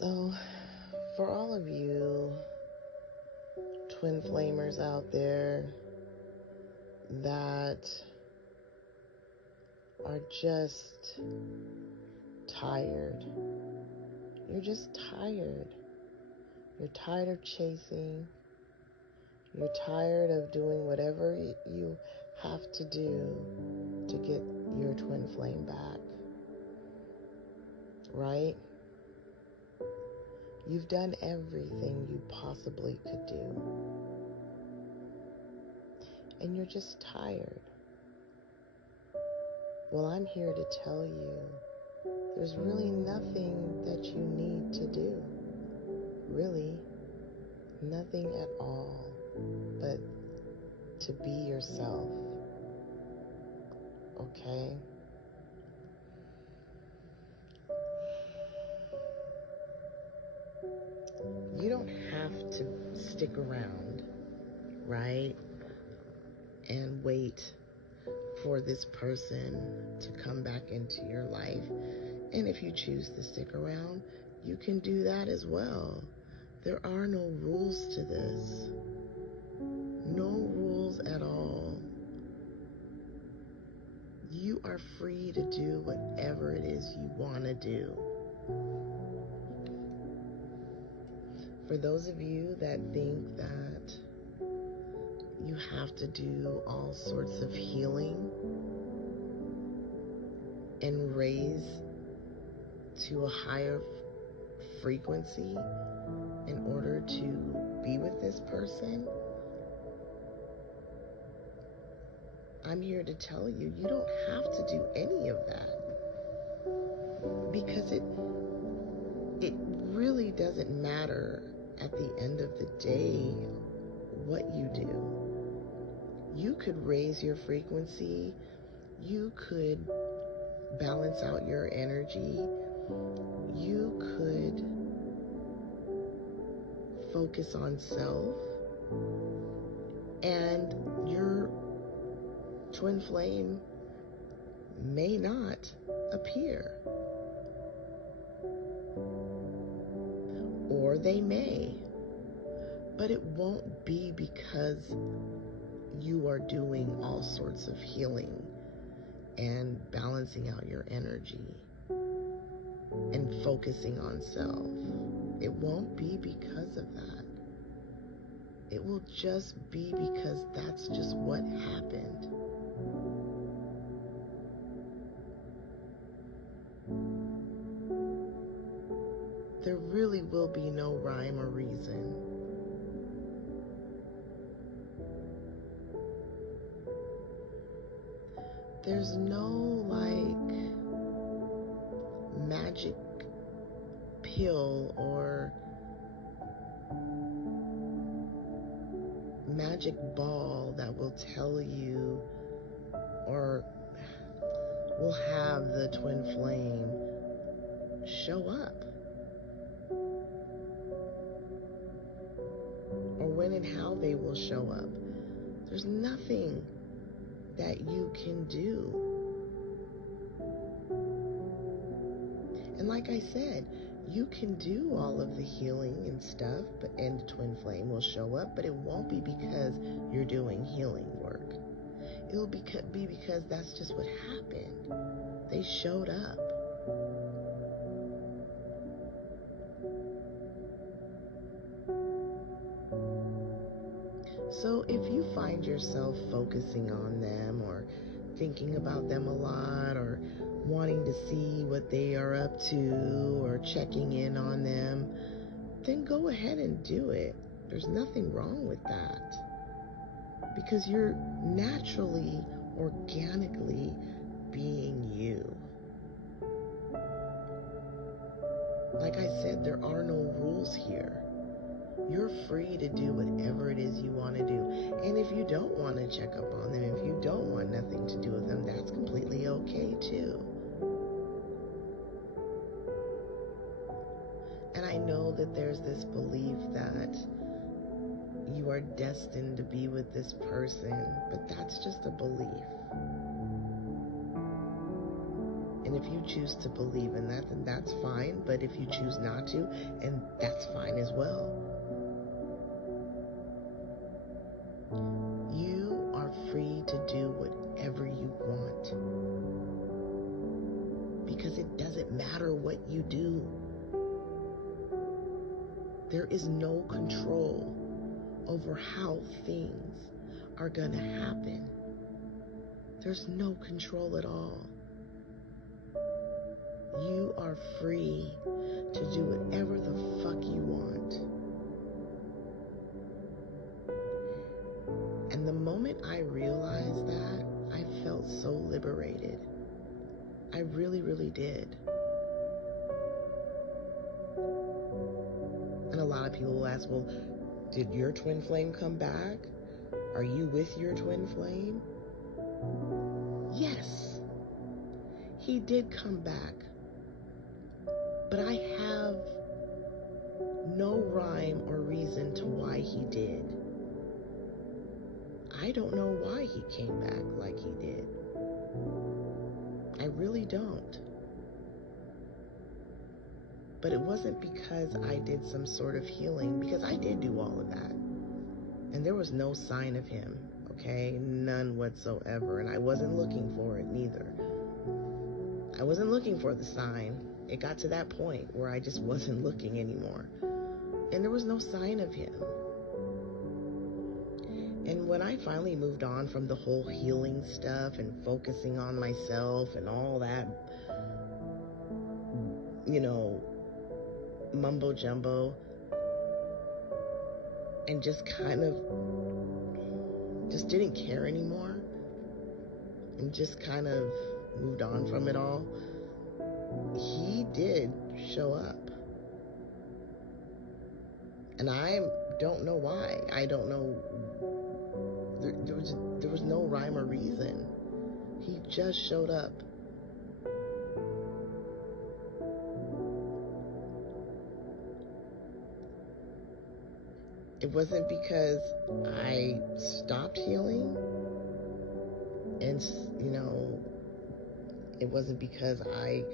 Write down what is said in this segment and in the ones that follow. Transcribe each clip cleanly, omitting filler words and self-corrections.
So, for all of you twin flamers out there that are just tired, you're just tired. You're tired of chasing. You're tired of doing whatever you have to do to get your twin flame back, right? You've done everything you possibly could do, and you're just tired. Well, I'm here to tell you there's really nothing that you need to do. Really, nothing at all but to be yourself, okay? You don't have to stick around, right? And wait for this person to come back into your life. And if you choose to stick around, you can do that as well. There are no rules to this. No rules at all. You are free to do whatever it is you want to do. For those of you that think that you have to do all sorts of healing and raise to a higher frequency in order to be with this person, I'm here to tell you, you don't have to do any of that, because it really doesn't matter at the end of the day what you do. You could raise your frequency, you could balance out your energy, you could focus on self, and your twin flame may not appear. Or they may. But it won't be because you are doing all sorts of healing and balancing out your energy and focusing on self. It won't be because of that. It will just be because that's just what happened. There really will be no rhyme or reason. There's no magic pill or magic ball that will tell you or will have the twin flame show up, or when and how they will show up. There's nothing that you can do. And like I said, you can do all of the healing and stuff, and the twin flame will show up, but it won't be because you're doing healing work. It'll be because that's just what happened. They showed up. So if you find yourself focusing on them or thinking about them a lot or wanting to see what they are up to or checking in on them, then go ahead and do it. There's nothing wrong with that, because you're naturally, organically being you. Like I said, there are no rules here. You're free to do whatever it is you want to do. And if you don't want to check up on them, if you don't want nothing to do with them, that's completely okay too. And I know that there's this belief that you are destined to be with this person, but that's just a belief. And if you choose to believe in that, then that's fine. But if you choose not to, and that's fine as well. You are free to do whatever you want. Because it doesn't matter what you do. There is no control over how things are going to happen. There's no control at all. You are free to do whatever the fuck you want. And the moment I realized that, I felt so liberated. I really, really did. And a lot of people will ask, well, did your twin flame come back? Are you with your twin flame? Yes, he did come back. But I have no rhyme or reason to why he did. I don't know why he came back like he did. I really don't. But it wasn't because I did some sort of healing, because I did do all of that. And there was no sign of him, okay? None whatsoever. And I wasn't looking for it neither. I wasn't looking for the sign. It got to that point where I just wasn't looking anymore. And there was no sign of him. And when I finally moved on from the whole healing stuff and focusing on myself and all that, mumbo jumbo, and just kind of just didn't care anymore and just kind of moved on from it all, he did show up. And I don't know why. I don't know. There was no rhyme or reason. He just showed up. It wasn't because I stopped healing, and it wasn't because I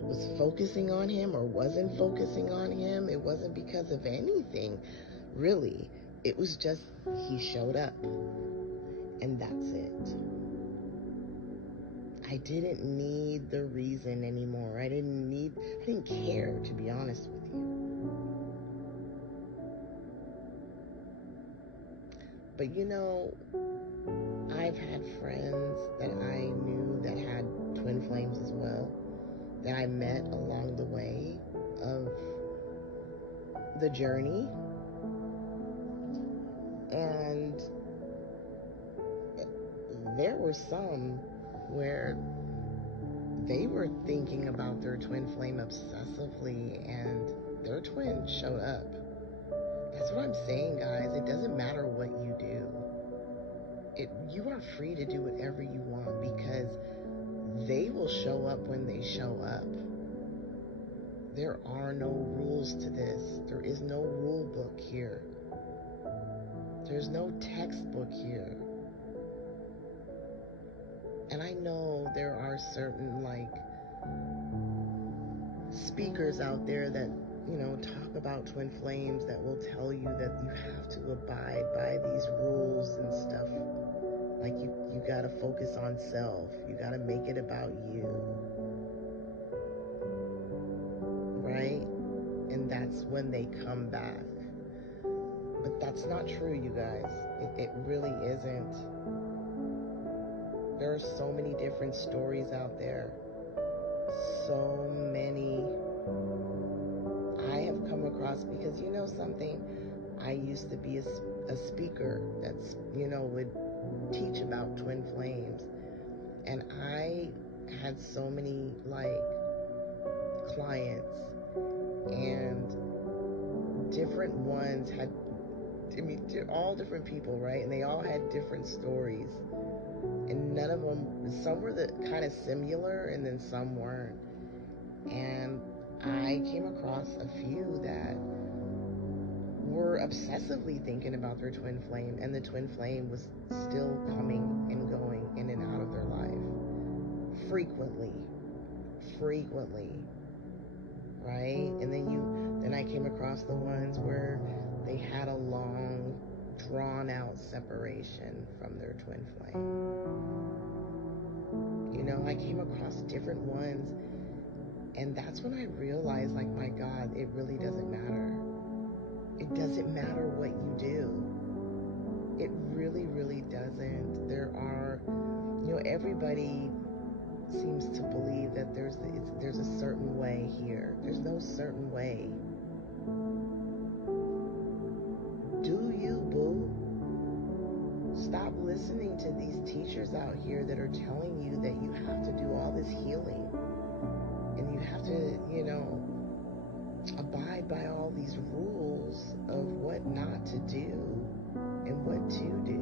was focusing on him or wasn't focusing on him. It wasn't because of anything, really. It was just he showed up, and that's it. I didn't need the reason anymore. I didn't care, to be honest with you. But I've had friends that I knew that had twin flames as well, that I met along the way of the journey. And there were some where they were thinking about their twin flame obsessively, and their twin showed up. That's what I'm saying, guys. It doesn't matter what you do. You are free to do whatever you want, because they will show up when they show up. There are no rules to this. There is no rule book here. There's no textbook here. And I know there are certain speakers out there that talk about twin flames, that will tell you that you have to abide by these rules and stuff. Like you gotta focus on self. You gotta make it about you. Right? And that's when they come back. But that's not true, you guys. It really isn't. There are so many different stories out there. So many. I have come across, because something, I used to be a speaker that's, would teach about twin flames. And I had so many clients, and different ones had, all different people, right? And they all had different stories. And none of them, some were kind of similar, and then some weren't. And I came across a few that were obsessively thinking about their twin flame, and the twin flame was still coming and going in and out of their life frequently. frequently, right? And then I came across the ones where they had a long, drawn out separation from their twin flame. You know, I came across different ones, and that's when I realized, like, my God, it really doesn't matter. It doesn't matter what you do. It really, really doesn't. There are, everybody seems to believe that there's a certain way here. There's no certain way. Do you, boo? Stop listening to these teachers out here that are telling you that you have to do all this healing and you have to, abide by all these rules of what not to do and what to do.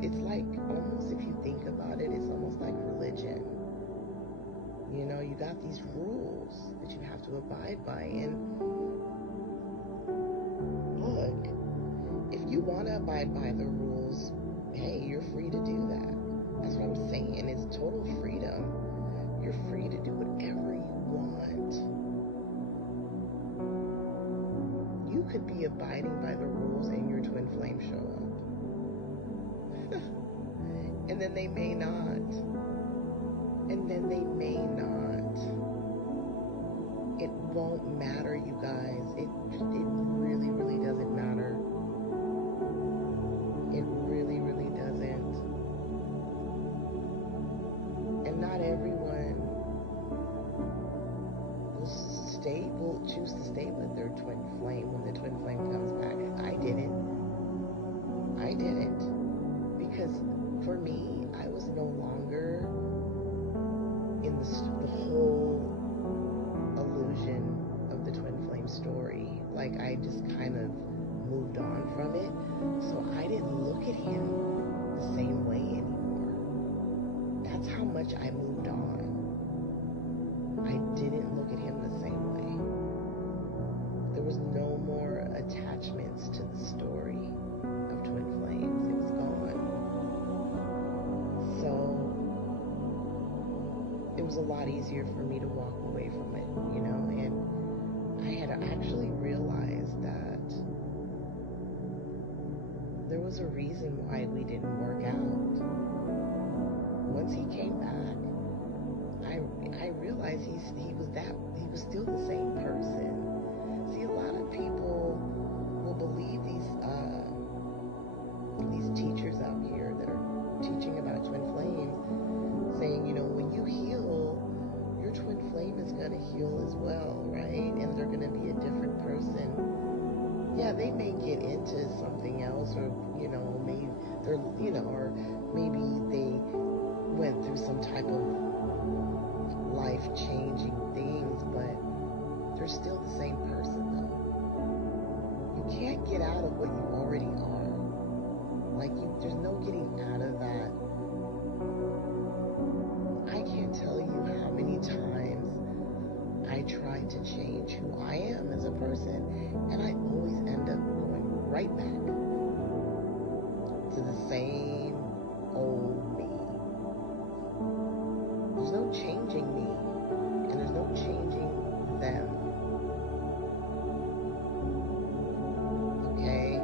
It's like, almost, if you think about it, it's almost like religion. You got these rules that you have to abide by, and look, if you want to abide by the rules, hey, you're free to do that. That's what I'm saying. It's total freedom. You're free to do whatever you want. You could be abiding by the rules and your twin flame show up. And then they may not. And then they may not. It won't matter, you guys. It really, really doesn't matter. It really, really doesn't. And not everyone will choose to stay with their twin flame when the twin flame comes back. I didn't. Because for me, I was no longer in the whole illusion of the twin flame story. Like, I just kind of moved on from it. So I didn't look at him the same way anymore. That's how much I moved on. I didn't look at him the same way. There was no more attachments to the story of twin flames. It was gone. So it was a lot easier for me to walk away from it, and I had to actually realize that there was a reason why we didn't work out. Once he came back, I realized he was still the same person. See, a lot of people will believe these teachers out here that are teaching about twin flames, saying, when you heal, your twin flame is going to heal as well, right? And they're going to be a different person. Yeah, they may get into something else, or maybe they're, or maybe they went through some type of life-changing things, but they're still the same person, though. You can't get out of what you already are. Like, there's no getting out of that. I can't tell you how many times I tried to change who I am as a person, and I always end up going right back to the same old me. There's no changing me, and there's no changing them. Okay?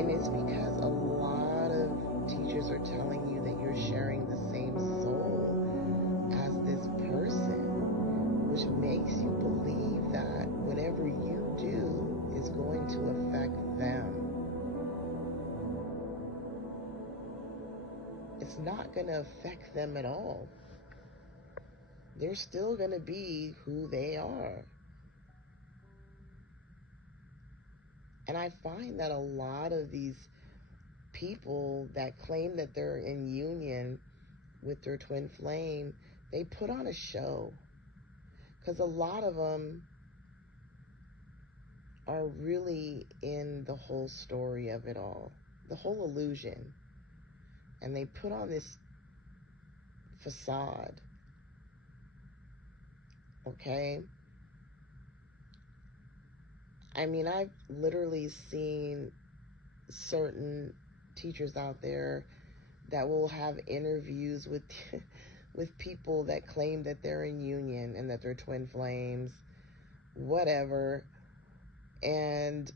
And it's because a lot of teachers are telling you that you're sharing the same soul as this person, which makes you believe that whatever you do is going to affect them. It's not going to affect them at all. They're still going to be who they are. And I find that a lot of these people that claim that they're in union with their twin flame, they put on a show. Because a lot of them are really in the whole story of it all, the whole illusion. And they put on this facade. Okay? I mean, I've literally seen certain teachers out there that will have interviews with with people that claim that they're in union and that they're twin flames, whatever. And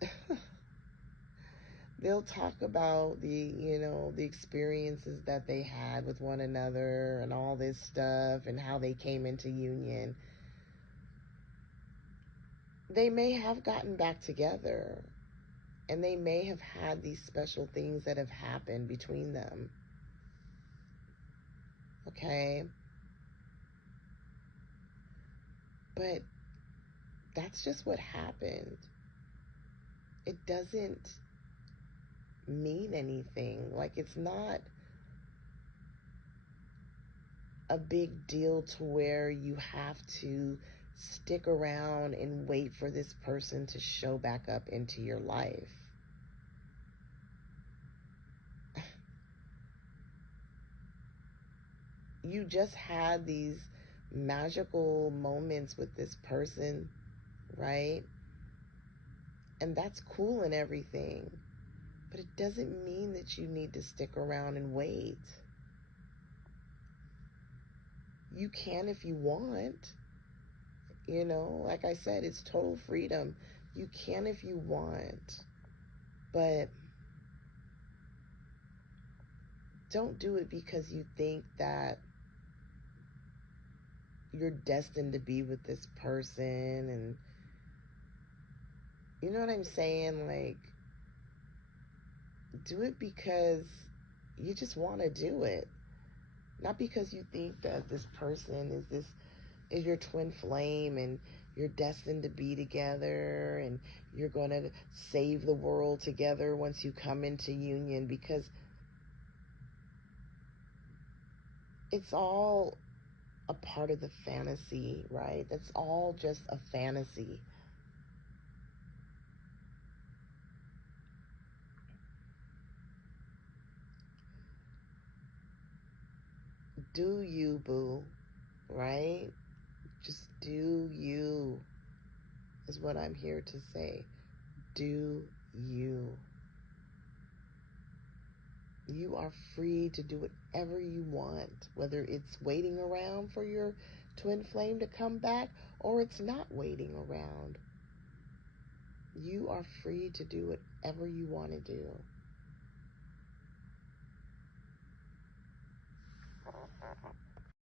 they'll talk about the experiences that they had with one another and all this stuff and how they came into union. They may have gotten back together, and they may have had these special things that have happened between them. Okay? But that's just what happened. It doesn't mean anything. Like, it's not a big deal to where you have to stick around and wait for this person to show back up into your life. You just had these magical moments with this person, right? And that's cool and everything, but it doesn't mean that you need to stick around and wait. You can if you want. Like I said, it's total freedom. You can if you want, but don't do it because you think that you're destined to be with this person. And you know what I'm saying? Like, do it because you just want to do it, not because you think that this person is your twin flame and you're destined to be together and you're going to save the world together once you come into union, because it's all a part of the fantasy, right? That's all just a fantasy. Do you, boo, right? Just do you, is what I'm here to say. Do you. You are free to do whatever you want, whether it's waiting around for your twin flame to come back or it's not waiting around. You are free to do whatever you want to do.